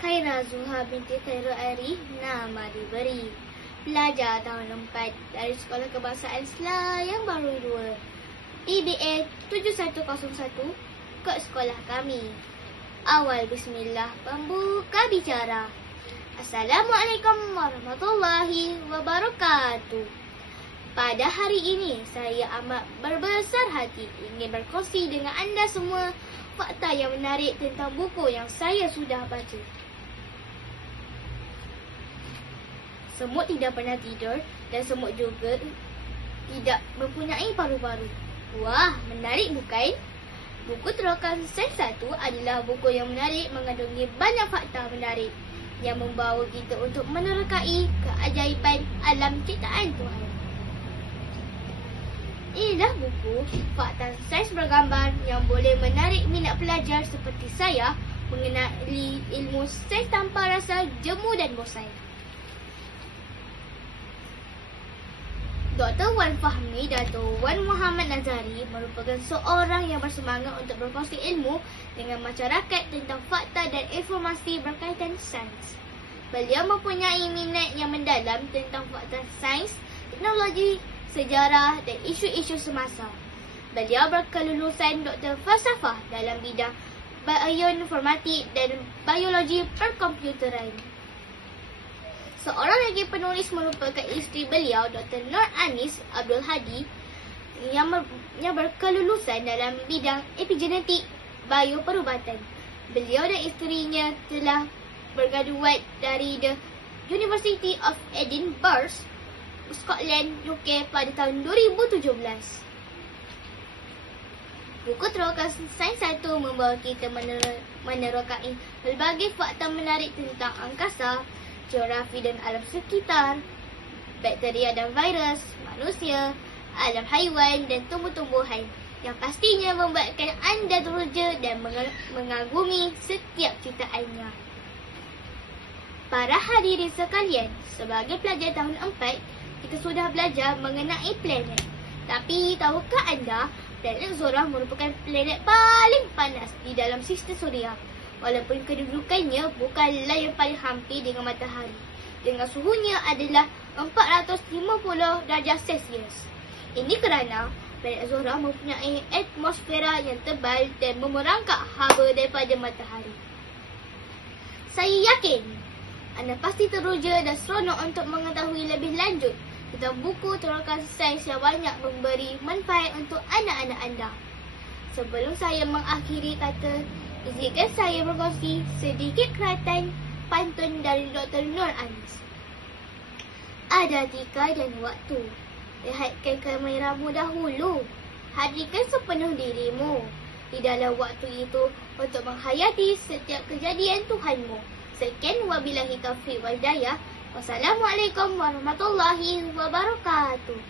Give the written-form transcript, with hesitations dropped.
Khaira Zuha binti Khairul Arif nama diberi. Pelajar tahun 4 dari Sekolah Kebangsaan Selayang Baru 2. PBA 7101 ke sekolah kami. Awal bismillah, pembuka bicara. Assalamualaikum warahmatullahi wabarakatuh. Pada hari ini, saya amat berbesar hati ingin berkongsi dengan anda semua fakta yang menarik tentang buku yang saya sudah baca. Semut tidak pernah tidur dan semut juga tidak mempunyai paru-paru. Wah, menarik bukan? Buku terokan Sains 1 adalah buku yang menarik, mengandungi banyak fakta menarik yang membawa kita untuk menerkai keajaiban alam ciptaan Tuhan. Inilah buku fakta sains bergambar yang boleh menarik minat pelajar seperti saya mengenali ilmu sains tanpa rasa jemu dan bosan. Dr. Wan Fahmi Dato' Wan Muhammad Nazari merupakan seorang yang bersemangat untuk berkongsi ilmu dengan masyarakat tentang fakta dan informasi berkaitan sains. Beliau mempunyai minat yang mendalam tentang fakta sains, teknologi, sejarah dan isu-isu semasa. Beliau berkelulusan Dr. Falsafah dalam bidang bioinformatik dan biologi perkomputeran. Seorang lagi penulis merupakan isteri beliau, Dr. Nur Anis Abdul Hadi, yang berkelulusan dalam bidang epigenetik bioperubatan. Beliau dan isterinya telah bergraduat dari The University of Edinburgh, Scotland, UK pada tahun 2017. Buku terokan Sains 1 membawa kita menerokai berbagai fakta menarik tentang angkasa, geografi dan alam sekitar, bakteria dan virus, manusia, alam haiwan dan tumbuh-tumbuhan yang pastinya membuatkan anda teruja dan mengagumi setiap ciptaannya. Para hadirin sekalian, sebagai pelajar tahun 4, kita sudah belajar mengenai planet. Tapi tahukah anda, planet Zorah merupakan planet paling panas di dalam sistem suria. Walaupun kedudukannya bukanlah yang paling hampir dengan matahari. Dengan suhunya adalah 450 darjah Celsius. Ini kerana planet Zorah mempunyai atmosfera yang tebal dan memerangkap haba daripada matahari. Saya yakin anda pasti teruja dan seronok untuk mengetahui lebih lanjut tentang buku terokan sains yang banyak memberi manfaat untuk anak-anak anda. Sebelum saya mengakhiri kata, izinkan saya berkongsi sedikit keratan pantun dari Dr. Nur Anis. Ada tika dan waktu, lihatkan kameramu dahulu, hadirkan sepenuh dirimu di dalam waktu itu untuk menghayati setiap kejadian Tuhanmu. Sekian, wabillahi taufiq wal hidayah. Wassalamualaikum warahmatullahi wabarakatuh.